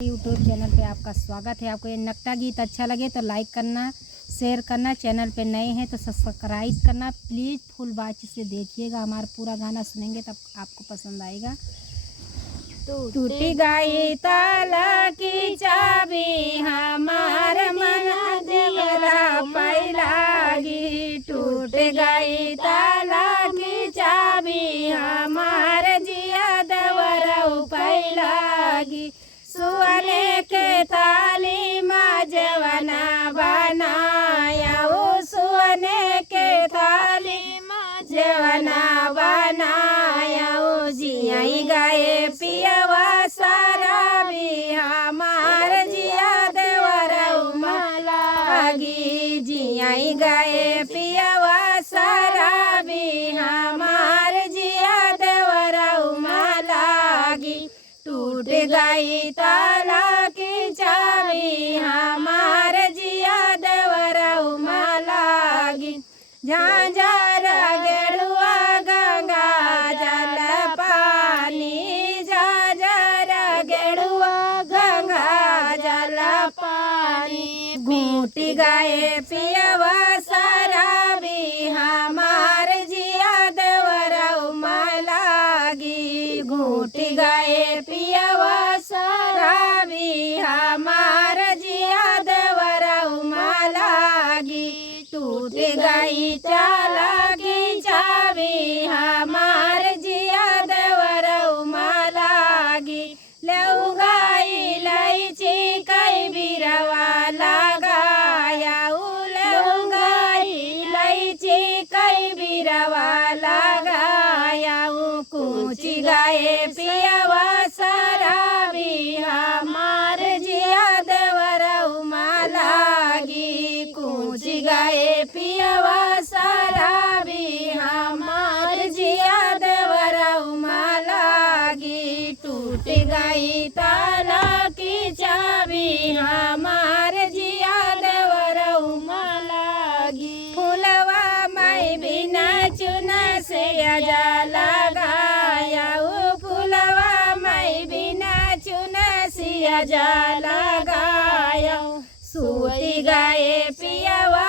YouTube channel पे आपका स्वागत है। आपको ये नकटा गीत अच्छा लगे तो लाइक करना, शेयर करना, चैनल पे नए हैं तो सब्सक्राइब करना प्लीज़। फुल बात से देखिएगा, हमारा पूरा गाना सुनेंगे तब आपको पसंद आएगा। टूटी गई ताला की चाबी हमार मन देवरा पैलागी, टूट गई ताला की चाबी हमार जिया देवरा पैलागी। सुअने के थाली माँ जवना बनाया, वो सुअने के थाली माँ जवना बनाया, वो जियाई गए पियवा सारा भी हमार जिया देवरा लागी, जियाई गए पियवा सारा भी हमार जिया देवरा लागी। टूट गई ताला की चाबी हमार जिया देवरा लागी। झांझर गेरुआ गंगा जल पानी, झांझर गेरुआ गंगा जल पानी, घूट गए पियवा सारा भी हमार जिया देवरा लागी, घूट गए पियवा सारा भी हमार जिया देवरा लागी। टूट गई ताला की चाबी हमार जिया देवरा लागी। लेउ गाई लईची कई बिरवा लगाया, लेउ गाई लईची कई बिरवा लगाया, कूच गए पियवा सारा भी हमार जिया देवरा लागी, कूच गए पियवा सारा भी हमार जिया देवरा लागी। टूट गई ताला की चाबी हमार जिया देवरा लागी। फुलवा मैं बिना चुन से अजा लगाया, वो फुलवा मैं बिना चुन से अजा लगाया, सूती गए पियवा